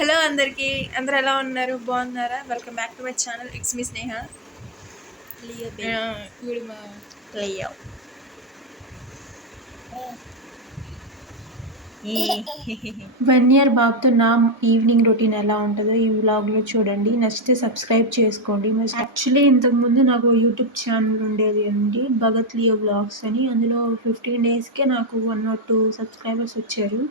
Hello అందరికీ, అందరు ఎలా ఉన్నారు? బాగున్నారా? Welcome back to my channel. It's me Sneha. వీడు మా లియో. 1 ఇయర్ బాబుతో నా ఈవినింగ్ రొటీన్ ఎలా ఉంటుందో ఈ వ్లాగ్లో చూడండి. నచ్చితే సబ్స్క్రైబ్ చేసుకోండి. యాక్చువల్లీ ఇంతకుముందు నాకు యూట్యూబ్ ఛానల్ ఉండేది అండి, భగత్ లియో వ్లాగ్స్ అని. అందులో 15 డేస్కే నాకు 1 or 2 సబ్స్క్రైబర్స్ వచ్చారు.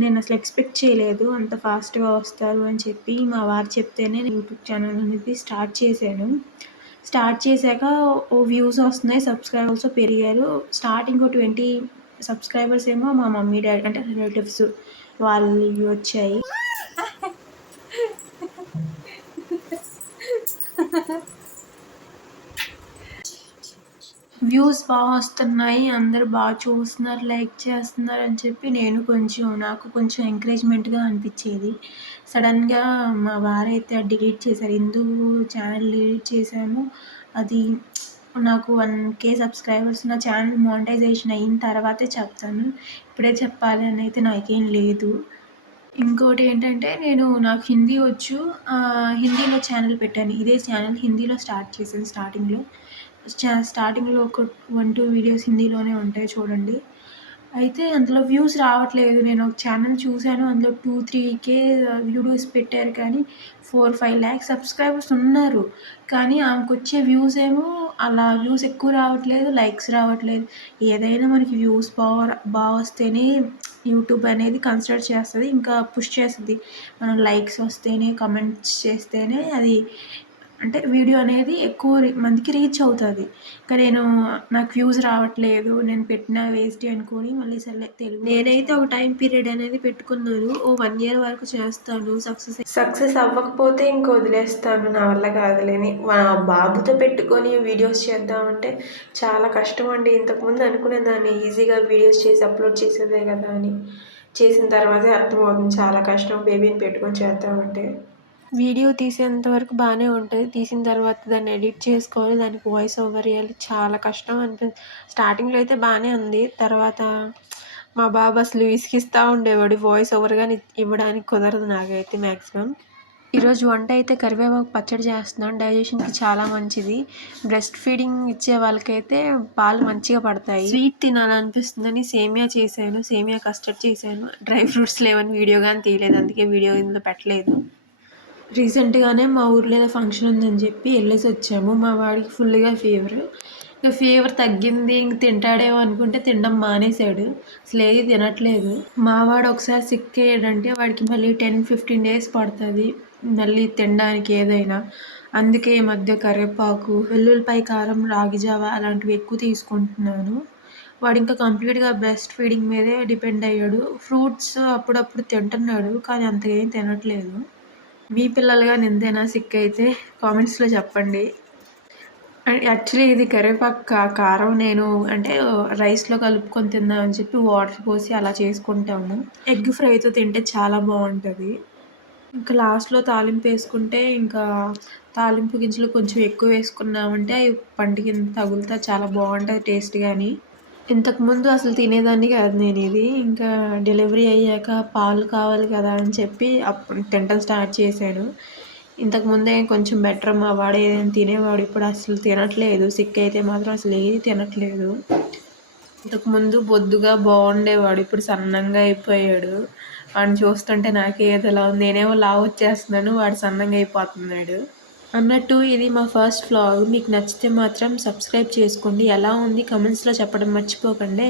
నేను అసలు ఎక్స్పెక్ట్ చేయలేదు అంత ఫాస్ట్గా వస్తారు అని చెప్పి. మా వారు చెప్తేనే యూట్యూబ్ ఛానల్ అనేది స్టార్ట్ చేశాను. స్టార్ట్ చేశాక వ్యూస్ వస్తున్నాయి, సబ్స్క్రైబర్స్ పెరిగారు. స్టార్టింగ్ 20 సబ్స్క్రైబర్స్ ఏమో మా మమ్మీ డాడీ అంటే రిలేటివ్స్ వాళ్ళు వచ్చాయి. వ్యూస్ బాగా వస్తున్నాయి, అందరు బాగా చూస్తున్నారు, లైక్ చేస్తున్నారు అని చెప్పి నాకు కొంచెం ఎంకరేజ్మెంట్గా అనిపించేది. సడన్గా మా వారైతే డిలీట్ చేశారు. ఎందుకు ఛానల్ డిలీట్ చేశాను, అది నాకు 1K సబ్స్క్రైబర్స్ నా ఛానల్ మానిటైజేషన్ అయిన తర్వాతే చెప్తాను, ఇప్పుడే చెప్పాలి అని అయితే నాకేం లేదు. ఇంకోటి ఏంటంటే నాకు హిందీ వచ్చు. హిందీలో ఛానల్ పెట్టాను. ఇదే ఛానల్ హిందీలో స్టార్ట్ చేశాను. స్టార్టింగ్లో ఒక 1-2 వీడియోస్ హిందీలోనే ఉంటాయి, చూడండి. అయితే అందులో వ్యూస్ రావట్లేదు. నేను ఒక ఛానల్ చూశాను, అందులో 2-3K వీడియోస్ పెట్టారు, కానీ 4-5 lakhs సబ్స్క్రైబర్స్ ఉన్నారు. కానీ ఆమెకు వచ్చే వ్యూస్ ఏమో అలా వ్యూస్ ఎక్కువ రావట్లేదు, లైక్స్ రావట్లేదు. ఏదైనా మనకి వ్యూస్ బాగా వస్తేనే యూట్యూబ్ అనేది కన్సిడర్ చేస్తుంది, ఇంకా పుష్ చేస్తుంది. మనం లైక్స్ వస్తేనే, కమెంట్స్ చేస్తేనే అది అంటే వీడియో అనేది ఎక్కువ మందికి రీచ్ అవుతుంది. ఇంకా నాకు వ్యూస్ రావట్లేదు, నేను పెట్టిన వేస్ట్ అనుకొని మళ్ళీ సరే తెలుగు నేనైతే ఒక టైం పీరియడ్ అనేది పెట్టుకున్నాను. 1 year వరకు చేస్తాను. సక్సెస్ అవ్వకపోతే ఇంక వదిలేస్తాను, నా వల్ల కాదులేని. మా బాబుతో పెట్టుకొని వీడియోస్ చేద్దామంటే చాలా కష్టం అండి. ఇంతకుముందు అనుకునేదాన్ని ఈజీగా వీడియోస్ చేసి అప్లోడ్ చేసేదే కదా అని. చేసిన తర్వాతే అర్థమవుతుంది చాలా కష్టం బేబీని పెట్టుకొని చేద్దామంటే. వీడియో తీసేంత వరకు బాగానే ఉంటుంది, తీసిన తర్వాత దాన్ని ఎడిట్ చేసుకోవాలి, దానికి వాయిస్ ఓవర్ ఇవ్వాలి, చాలా కష్టం స్టార్టింగ్లో అయితే బాగానే ఉంది. తర్వాత మా బాబు అసలు విసిగిస్తూ ఉండేవాడు, వాయిస్ ఓవర్గా ఇవ్వడానికి కుదరదు నాకైతే మ్యాక్సిమం. ఈరోజు వంట అయితే కరివేపాకు పచ్చడి చేస్తున్నాను. డైజెషన్కి చాలా మంచిది. బ్రెస్ట్ ఫీడింగ్ ఇచ్చే వాళ్ళకైతే పాలు మంచిగా పడతాయి. స్వీట్ తినాలనిపిస్తుందని సేమియా చేశాను, సేమియా కస్టర్డ్ చేశాను. డ్రై ఫ్రూట్స్ లేవని వీడియో కానీ తీయలేదు, అందుకే వీడియో ఇందులో పెట్టలేదు. రీసెంట్గానే మా ఊర్లో ఏదో ఫంక్షన్ ఉందని చెప్పి వెళ్ళేసి వచ్చాము. మా వాడికి ఫుల్గా ఫీవర్ తగ్గింది, ఇంక తింటాడేమో అనుకుంటే తినడం మానేశాడు, అసలు ఏది తినట్లేదు. మా వాడు ఒకసారి సిక్ అయ్యాడంటే వాడికి మళ్ళీ 10-15 days పడుతుంది మళ్ళీ తినడానికి ఏదైనా. అందుకే ఈ మధ్య కరివేపాకు, వెల్లుల్లిపాయ కారం, రాగి జావ అలాంటివి ఎక్కువ తీసుకుంటున్నాను. వాడు ఇంకా కంప్లీట్గా బ్రెస్ట్ ఫీడింగ్ మీదే డిపెండ్ అయ్యాడు. ఫ్రూట్స్ అప్పుడప్పుడు తింటున్నాడు, కానీ అంతగా ఏం తినట్లేదు. మీ పిల్లలుగా నిందేనా సిక్ అయితే కామెంట్స్లో చెప్పండి. యాక్చువల్లీ ఇది కరివేపాకు కారం నేను అంటే రైస్లో కలుపుకొని తిందామని చెప్పి వాటర్ పోసి అలా చేసుకుంటాము. ఎగ్ ఫ్రైతో తింటే చాలా బాగుంటుంది. ఇంకా లాస్ట్లో తాలింపు వేసుకుంటే, ఇంకా తాలింపు గింజలు కొంచెం ఎక్కువ వేసుకున్నామంటే అవి పంట కింద తగులుతా చాలా బాగుంటుంది టేస్ట్. కానీ ఇంతకుముందు అసలు తినేదాన్ని కాదు నేను ఇది. ఇంకా డెలివరీ అయ్యాక పాలు కావాలి కదా అని చెప్పి అప్పుడు తినడం స్టార్ట్ చేశాను. ఇంతకుముందే కొంచెం బెటర్, మా వాడు ఏదైనా తినేవాడు, ఇప్పుడు అసలు తినట్లేదు. సిక్ అయితే మాత్రం అసలు ఏది తినట్లేదు. ఇంతకుముందు బొద్దుగా బాగుండేవాడు, ఇప్పుడు సన్నంగా అయిపోయాడు. వాడిని చూస్తుంటే నాకే ఏదోలా ఉంది. నేనేమో లావు వచ్చేస్తున్నాను, వాడు సన్నంగా అయిపోతున్నాడు. అన్నట్టు ఇది మా ఫస్ట్ వ్లాగ్. మీకు నచ్చితే మాత్రం సబ్స్క్రైబ్ చేసుకోండి. ఎలా ఉంది కమెంట్స్లో చెప్పడం మర్చిపోకండి.